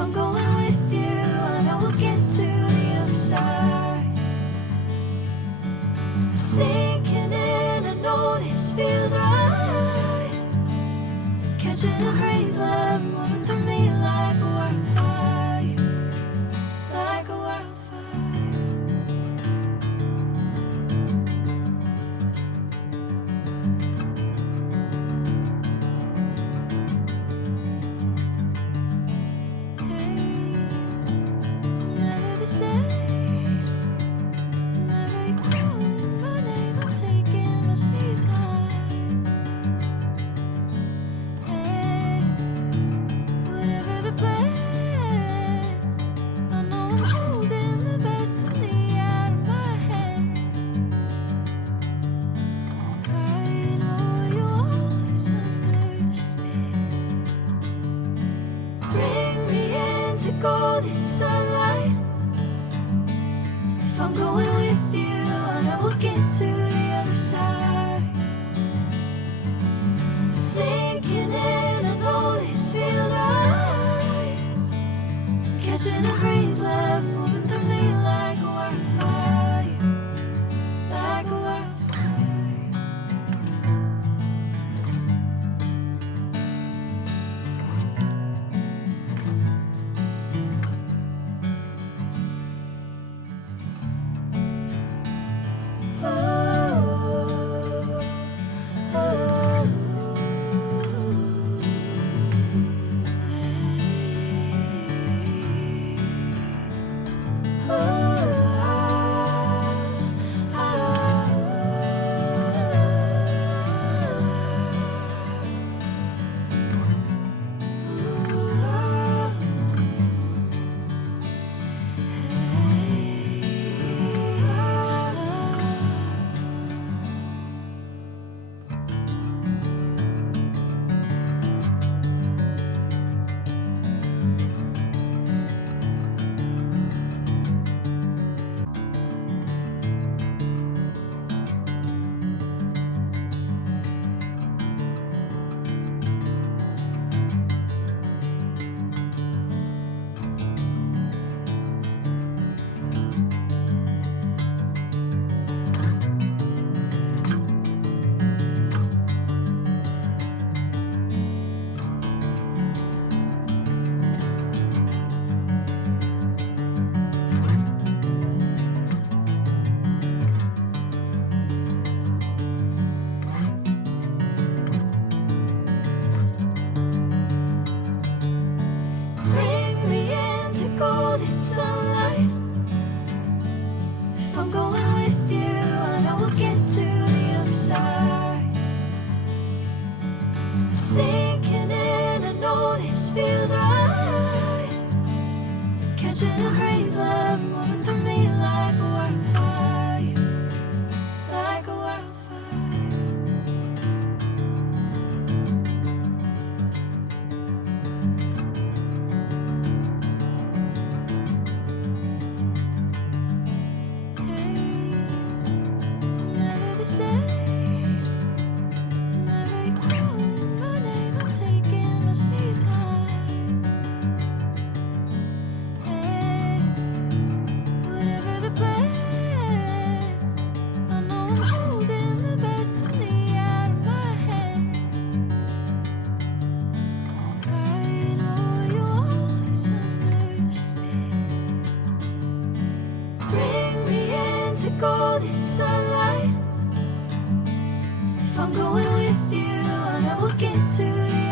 I'm going with you, I know we'll get to the other side. Sinking in, I know this feels right. Catching a crazy love, moving through me like a wildfire, like a wildfire. Golden sunlight. If I'm going with you, I know we'll get to the other side. Sinking in, I know this feels right. Catching a crazy love, moving through me like a wildfire, like a wildfire. Golden sunlight. If I'm going with you, I know we'll get to the other side. Sinking in, I know this feels right. Catching a crazy love, moving through me like a wildfire, like a wildfire. Golden sunlight. If I'm going with you, I know we'll get to the